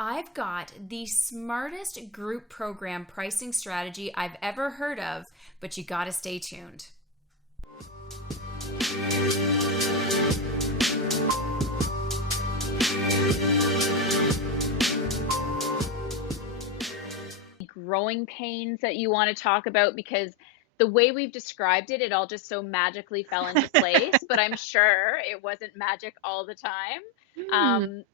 I've got the smartest group program pricing strategy I've ever heard of, but you got to stay tuned. Growing pains that you want to talk about? Because the way we've described it, it all just so magically fell into place, but I'm sure it wasn't magic all the time.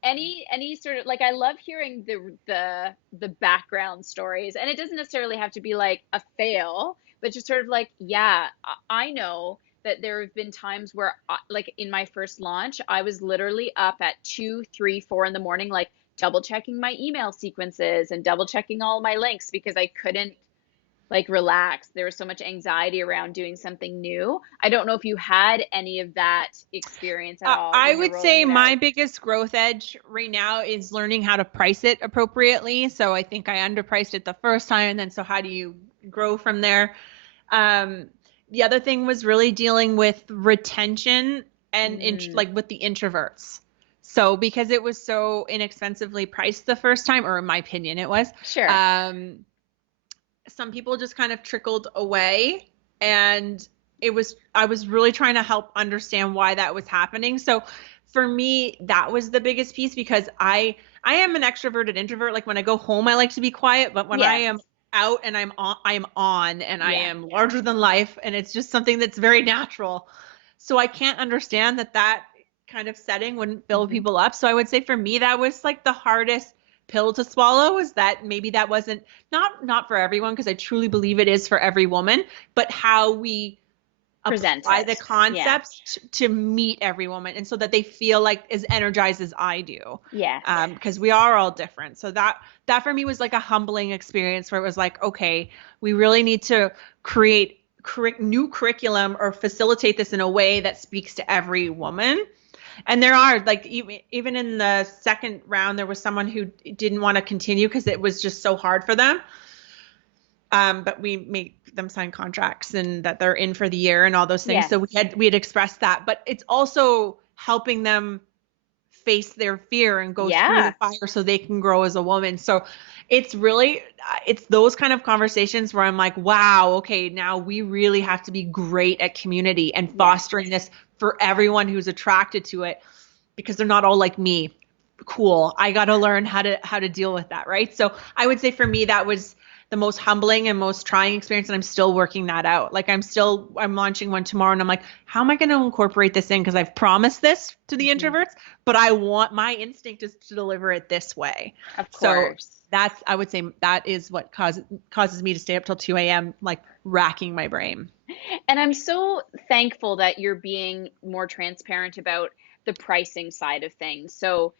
Any sort of, like, I love hearing the background stories, and it doesn't necessarily have to be like a fail, but just sort of like, yeah, I know that there have been times where, like in my first launch, I was literally up at 2, 3, 4 in the morning, like double checking my email sequences and double checking all my links because I couldn't like relax. There was so much anxiety around doing something new. I don't know if you had any of that experience at all. I would say my biggest growth edge right now is learning how to price it appropriately. So I think I underpriced it the first time. And then, so how do you grow from there? The other thing was really dealing with retention and like with the introverts. So because it was so inexpensively priced the first time, or in my opinion, it was. Sure. Some people just kind of trickled away, and I was really trying to help understand why that was happening. So for me, that was the biggest piece, because I am an extroverted introvert. Like when I go home, I like to be quiet, but when I am out and I'm on and I am larger than life, and it's just something that's very natural. So I can't understand that kind of setting wouldn't build people up. So I would say for me, that was like the hardest pill to swallow, is that maybe that wasn't not for everyone, because I truly believe it is for every woman, but how we apply the concepts to meet every woman, and so that they feel like as energized as I do. Yeah. Because we are all different. So that for me was like a humbling experience, where it was like, okay, we really need to create new curriculum or facilitate this in a way that speaks to every woman. And there are, like, even in the second round, there was someone who didn't want to continue because it was just so hard for them. But we made them sign contracts and that they're in for the year and all those things. Yes. So we had expressed that, but it's also helping them face their fear and go through the fire so they can grow as a woman. So it's really, it's those kind of conversations where I'm like, wow, okay, now we really have to be great at community and fostering this for everyone who's attracted to it, because they're not all like me. Cool. I got to learn how to deal with that. Right. So I would say for me, that was the most humbling and most trying experience. And I'm still working that out. Like I'm launching one tomorrow, and I'm like, how am I going to incorporate this in? Because I've promised this to the introverts, but my instinct is to deliver it this way. Of course. So I would say that is what causes me to stay up till 2 a.m., like racking my brain. And I'm so thankful that you're being more transparent about the pricing side of things. So,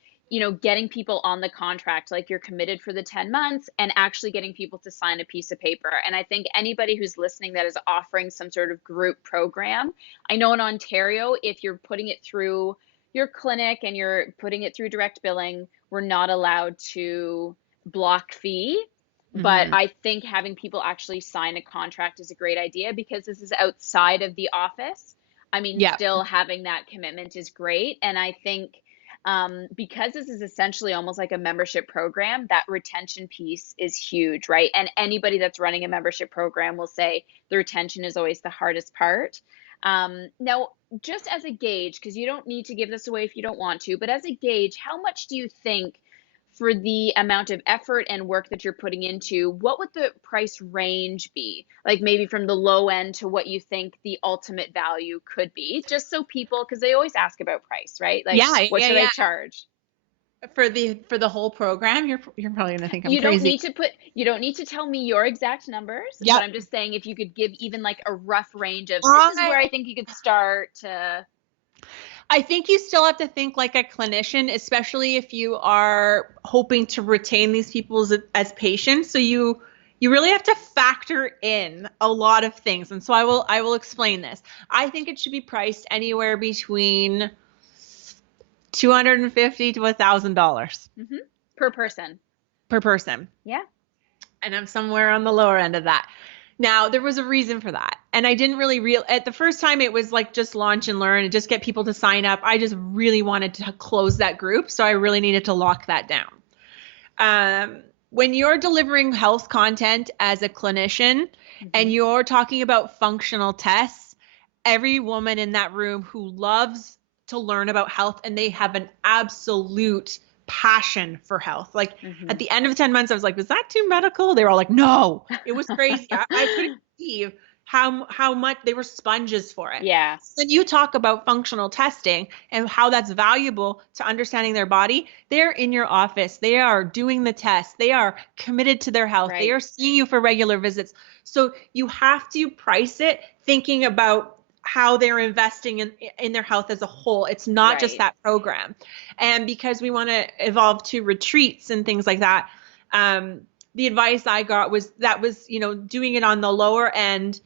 getting people on the contract, like you're committed for the 10 months, and actually getting people to sign a piece of paper. And I think anybody who's listening that is offering some sort of group program, I know in Ontario, if you're putting it through your clinic and you're putting it through direct billing, we're not allowed to block fee. But I think having people actually sign a contract is a great idea, because this is outside of the office. I mean, still having that commitment is great. And I think because this is essentially almost like a membership program, that retention piece is huge, right? And anybody that's running a membership program will say the retention is always the hardest part. Now, just as a gauge, because you don't need to give this away if you don't want to, but as a gauge, how much do you think, for the amount of effort and work that you're putting into, what would the price range be? Like maybe from the low end to what you think the ultimate value could be, just so people, because they always ask about price, right? Like, what should I charge? For the whole program, you're probably gonna think I'm crazy. You don't need to tell me your exact numbers. But I'm just saying, if you could give even like a rough range of, this is where I think you could start to. I think you still have to think like a clinician, especially if you are hoping to retain these people as patients. So you really have to factor in a lot of things. And so I will explain this. I think it should be priced anywhere between $250 to $1,000 per person. Per person. Yeah. And I'm somewhere on the lower end of that. Now, there was a reason for that. And I didn't really at the first time, it was like just launch and learn and just get people to sign up. I just really wanted to close that group. So I really needed to lock that down. When you're delivering health content as a clinician and you're talking about functional tests, every woman in that room who loves to learn about health and they have an absolute passion for health. Like at the end of 10 months, I was like, was that too medical? They were all like, no, it was crazy. I couldn't believe how much they were sponges for it. Yeah. When you talk about functional testing and how that's valuable to understanding their body, they're in your office. They are doing the tests. They are committed to their health. Right. They are seeing you for regular visits. So you have to price it thinking about how they're investing in their health as a whole. It's not just that program. And because we want to evolve to retreats and things like that, the advice I got was doing it on the lower end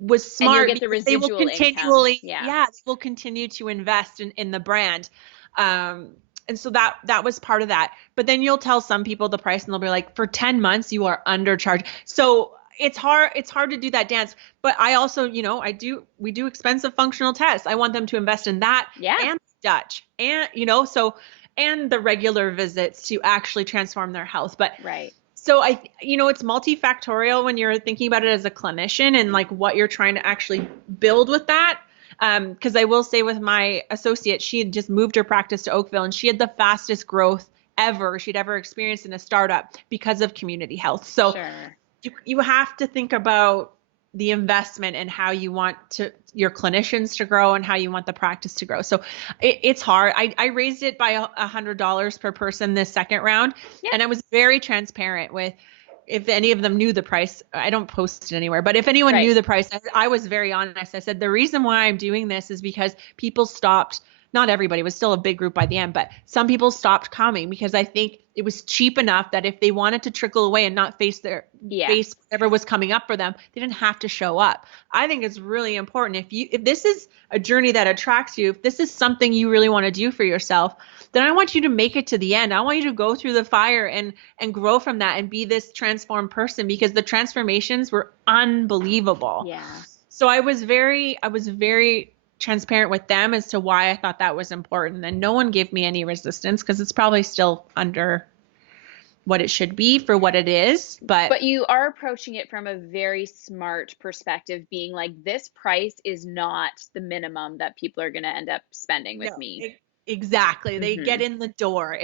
was smart. And you'll get the they will residual continually, income. will continue to invest in the brand. And so that was part of that. But then you'll tell some people the price and they'll be like, for 10 months, you are undercharged. So it's hard to do that dance. But I also, we do expensive functional tests. I want them to invest in that and Dutch and, and the regular visits to actually transform their health. But so it's multifactorial when you're thinking about it as a clinician and like what you're trying to actually build with that. Because I will say with my associate, she had just moved her practice to Oakville and she had the fastest growth she'd ever experienced in a startup because of community health. So you have to think about the investment and how you want your clinicians to grow and how you want the practice to grow. So it's hard. I raised it by $100 per person this second round. And I was very transparent with, if any of them knew the price. I don't post it anywhere, but if anyone knew the price, I was very honest. I said, the reason why I'm doing this is because people stopped. Not everybody, it was still a big group by the end, but some people stopped coming because I think it was cheap enough that if they wanted to trickle away and not face whatever was coming up for them, they didn't have to show up. I think it's really important. If this is a journey that attracts you, if this is something you really want to do for yourself, then I want you to make it to the end. I want you to go through the fire and grow from that and be this transformed person, because the transformations were unbelievable. Yeah. So I was very transparent with them as to why I thought that was important, and no one gave me any resistance because it's probably still under what it should be for what it is. But you are approaching it from a very smart perspective, being like, this price is not the minimum that people are going to end up spending with me. Exactly. They get in the door.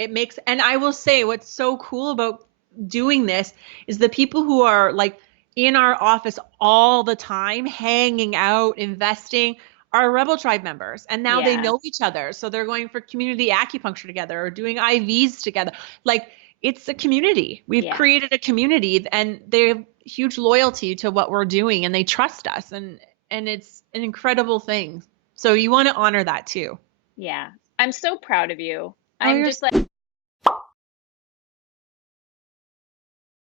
And I will say what's so cool about doing this is the people who are like in our office all the time, hanging out, investing, are Rebel Tribe members, and now they know each other. So they're going for community acupuncture together or doing IVs together. Like, it's a community. We've created a community, and they have huge loyalty to what we're doing, and they trust us, and it's an incredible thing. So you want to honor that too. Yeah. I'm so proud of you. I'm just like